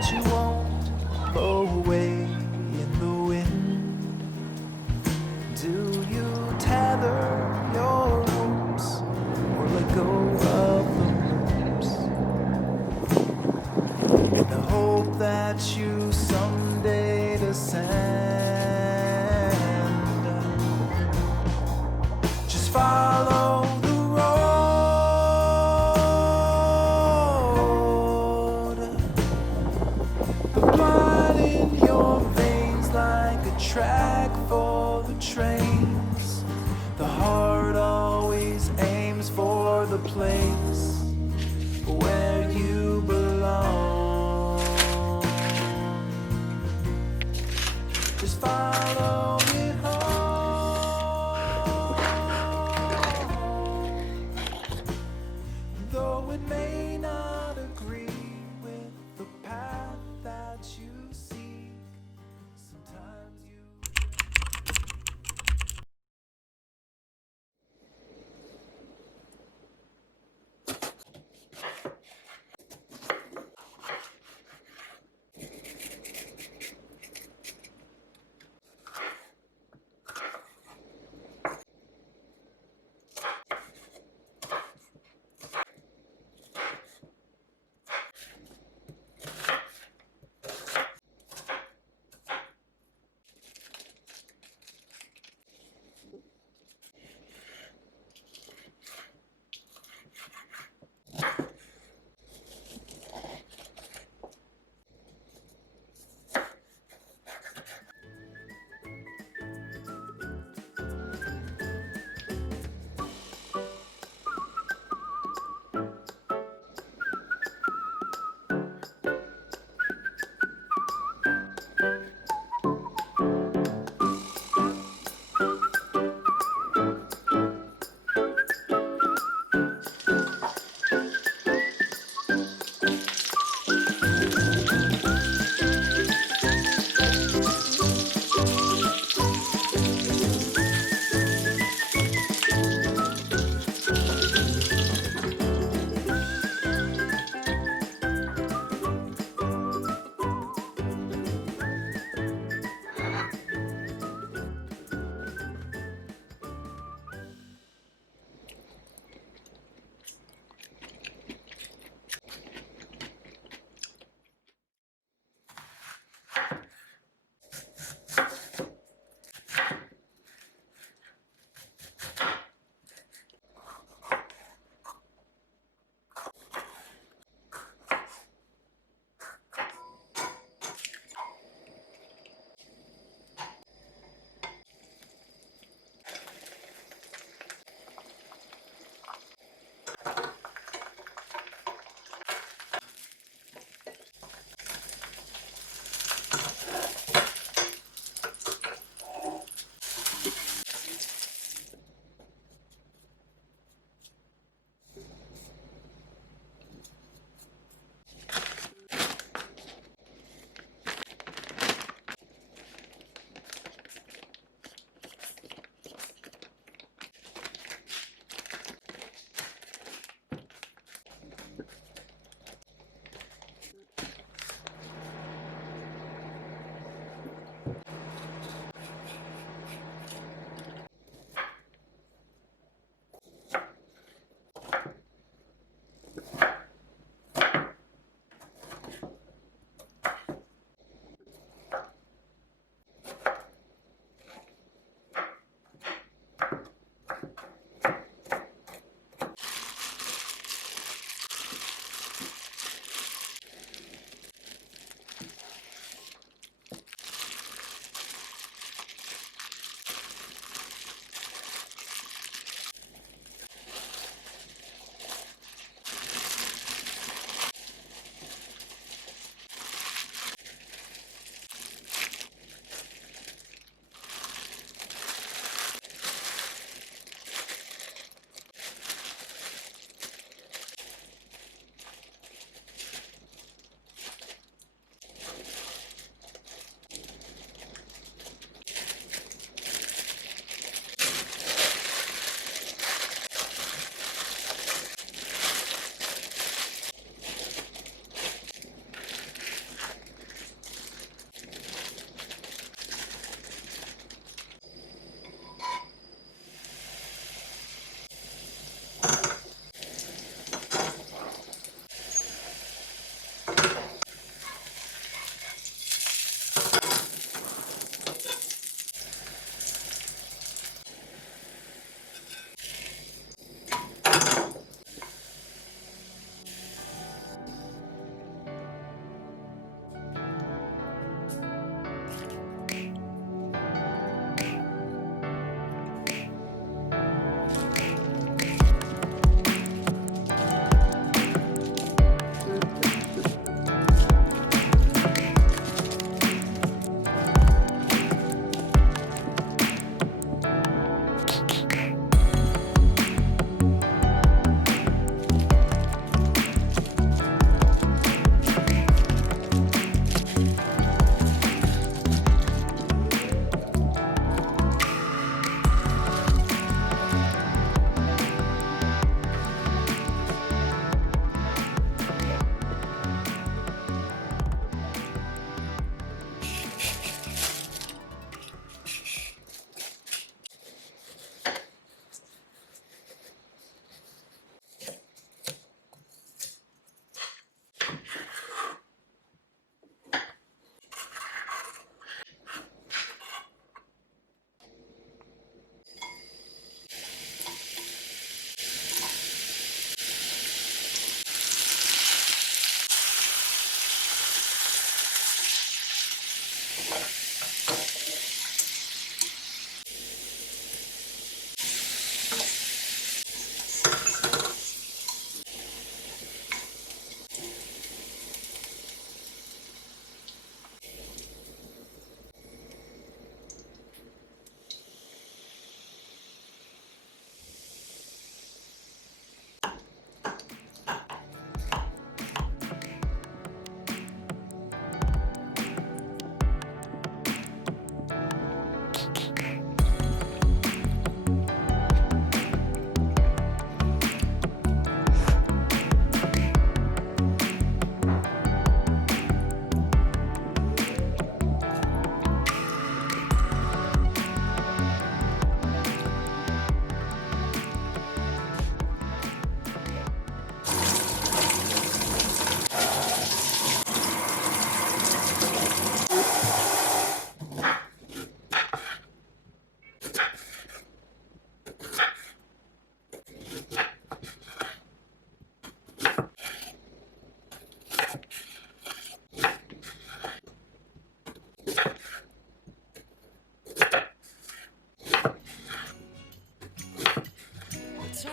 that you won't blow away in the wind? Do you tether your hopes or let go of the ropes in the hope that you someday descend? Just follow the road, the blood in your veins like a track for the trains. The heart always aims for the place where you belong. Just follow it home, though it may not agree with the path that you seek. Sometimes you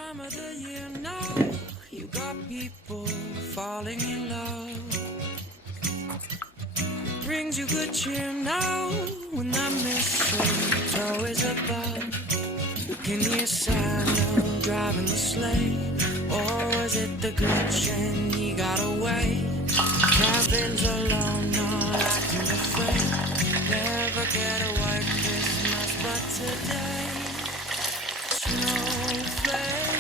time of the year now. You got people falling in love. Brings you good cheer now when that mistletoe is above. You can hear Santa driving the sleigh, or was it the Grinch and he got away? Kevin's alone, not acting afraid. Never get a white Christmas, but today snowflakes falling.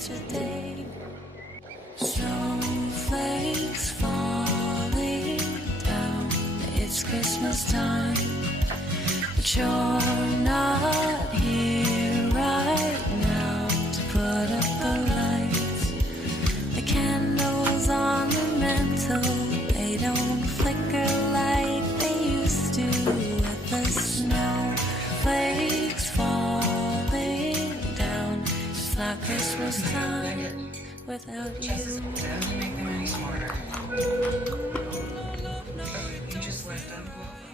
Today, snowflakes falling down. It's Christmas time, but you're not here right now to put up the lights. The candles on the mantle, they don't flicker like they used to. With the snowflakes falling down, it's not Christmas time without you. Doesn't make it any smarter. You just let them go.